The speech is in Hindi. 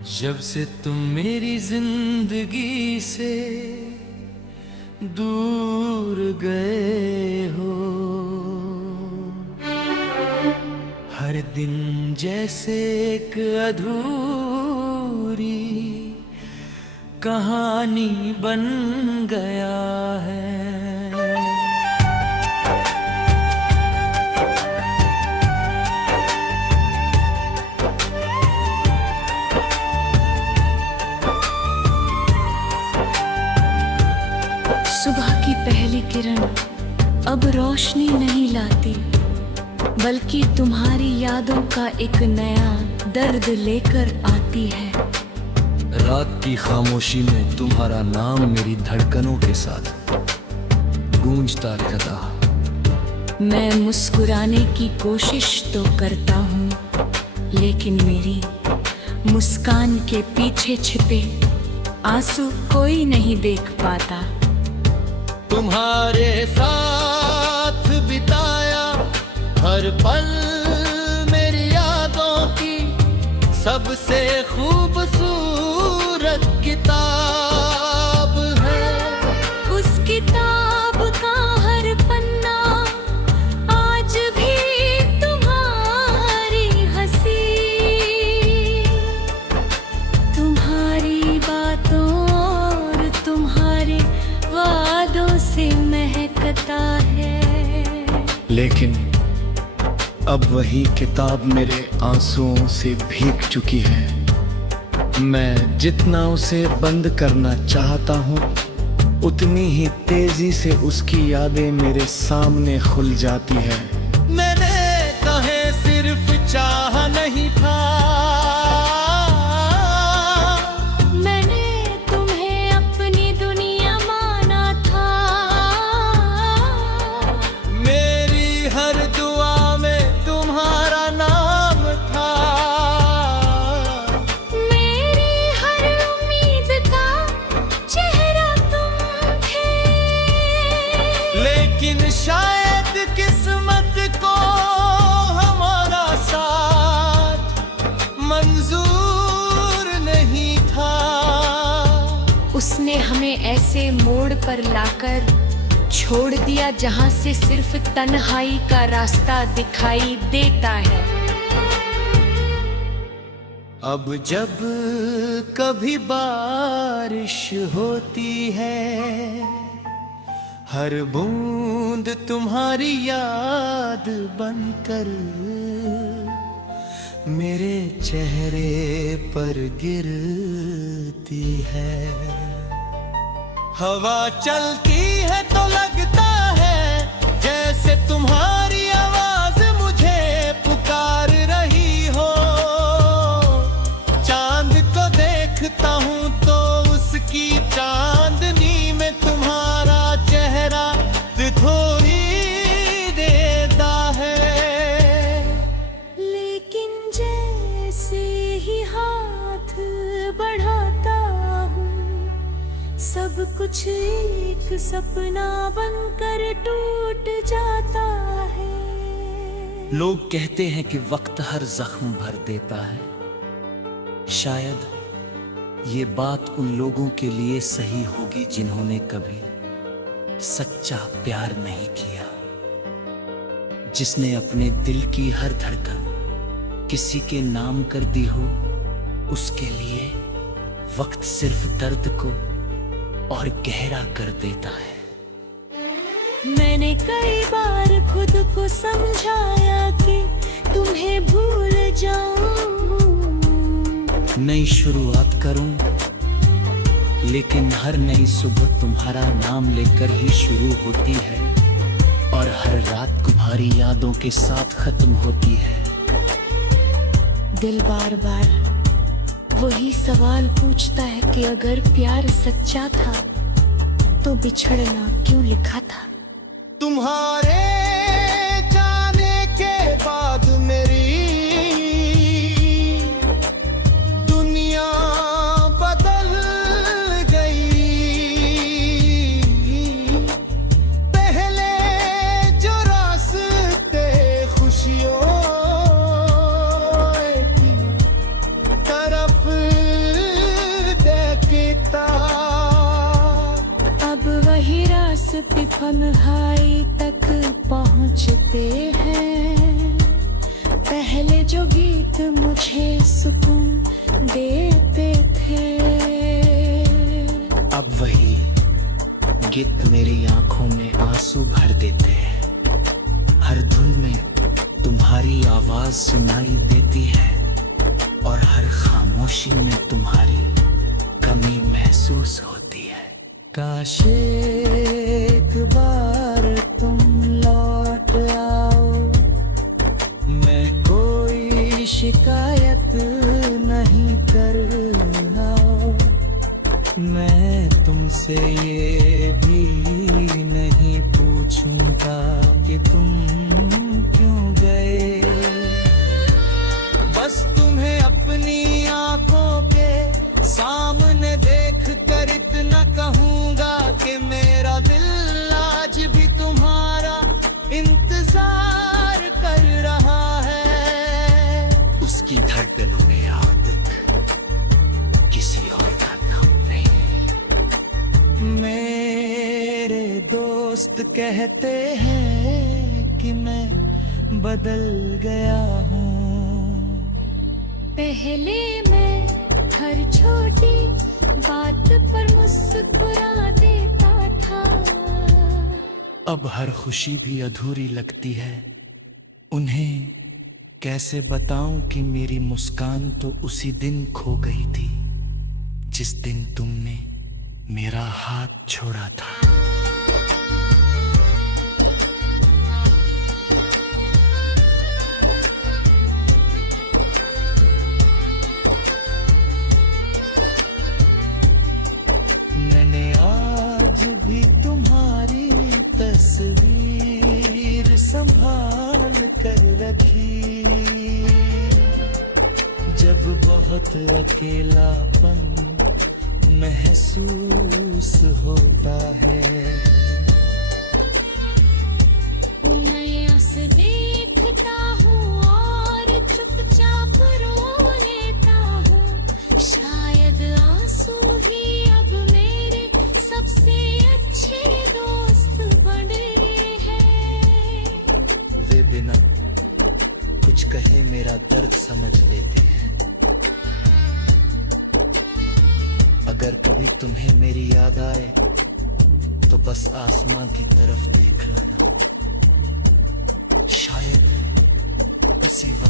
जब से तुम मेरी जिंदगी से दूर गए हो, हर दिन जैसे एक अधूरी कहानी बन गया है। सुबह की पहली किरण अब रोशनी नहीं लाती, बल्कि तुम्हारी यादों का एक नया दर्द लेकर आती है। रात की खामोशी में तुम्हारा नाम मेरी धड़कनों के साथ गूंजता रहता। मैं मुस्कुराने की कोशिश तो करता हूँ, लेकिन मेरी मुस्कान के पीछे छिपे आंसू कोई नहीं देख पाता। तुम्हारे साथ बिताया हर पल मेरी यादों की सबसे खूबसूरत किताब है। उस किताब का हर पन्ना आज भी तुम्हारी हंसी, तुम्हारी बातों और तुम्हारे वादों से महकता है। लेकिन अब वही किताब मेरे आंसुओं से भीग चुकी है। मैं जितना उसे बंद करना चाहता हूँ, उतनी ही तेजी से उसकी यादें मेरे सामने खुल जाती है। मैंने कहे सिर्फ चाह नहीं था, मैंने तुम्हें अपनी दुनिया माना था। मेरी हर दुआ में तुम्हारा नाम था। मेरी हर उम्मीद का चेहरा तुम थे। लेकिन शायद किस्मत को हमारा साथ मंजूर नहीं था। उसने हमें ऐसे मोड़ पर लाकर छोड़ दिया जहां से सिर्फ तन्हाई का रास्ता दिखाई देता है। अब जब कभी बारिश होती है, हर बूंद तुम्हारी याद बनकर मेरे चेहरे पर गिरती है। हवा चलती है तो लगता है जैसे तुम्हारी आवाज मुझे पुकार रही हो। चांद को देखता हूँ तो उसकी चांदनी में तुम्हारा चेहरा दिखोई देता है। लेकिन जैसे ही हाथ बढ़ाता हूँ, सब कुछ एक सपना बनकर टूट जाता है। लोग कहते हैं कि वक्त हर जख्म भर देता है। शायद ये बात उन लोगों के लिए सही होगी जिन्होंने कभी सच्चा प्यार नहीं किया, जिसने अपने दिल की हर धड़कन किसी के नाम कर दी हो। उसके लिए वक्त सिर्फ दर्द को और गहरा कर देता है। मैंने कई बार खुद को समझाया कि तुम्हें भूल जाऊं, नई शुरुआत करूं, लेकिन हर नई सुबह तुम्हारा नाम लेकर ही शुरू होती है और हर रात तुम्हारी यादों के साथ खत्म होती है। दिल बार बार वही सवाल पूछता है कि अगर प्यार सच्चा था तो बिछड़ना क्यों लिखा था। तुम्हारे जाने के बाद मेरी दुनिया बदल गई। पहले जो रास्ते खुशियों की तरफ भी तन्हाई तक पहुंचते हैं। पहले जो गीत मुझे सुकून देते थे, अब वही गीत मेरी आंखों में आंसू भर देते हैं। हर धुन में तुम्हारी आवाज सुनाई देती है और हर खामोशी में तुम्हारी कमी महसूस होती है। काश एक बार तुम लौट आओ, मैं कोई शिकायत नहीं कर आओ। मैं तुमसे ये भी नहीं पूछूंगा कि तुम क्यों गए। बस तुम्हें अपनी आंखों के सामने देख कर इतना कहूंगा कि मेरा दिल आज भी तुम्हारा इंतजार कर रहा है। उसकी धड़कनों में आज तक किसी और का नाम नहीं। मेरे दोस्त कहते हैं कि मैं बदल गया हूँ। पहले मैं हर छोटी बात पर मुस्कुरा देता था, अब हर खुशी भी अधूरी लगती है। उन्हें कैसे बताऊं कि मेरी मुस्कान तो उसी दिन खो गई थी जिस दिन तुमने मेरा हाथ छोड़ा था। मैंने आज भी तुम्हारी तस्वीर संभाल कर रखी। जब बहुत अकेलापन महसूस होता है, नया से देखता हूँ और चुपचाप रो लेता हूँ। शायद आंसू ही अब मेरे सबसे अच्छे दोस्त बने हैं। वे बिना कुछ कहे मेरा दर्द समझ लेते हैं। अगर कभी तुम्हें मेरी याद आए तो बस आसमां की तरफ देख लेना। शायद उसी वक्त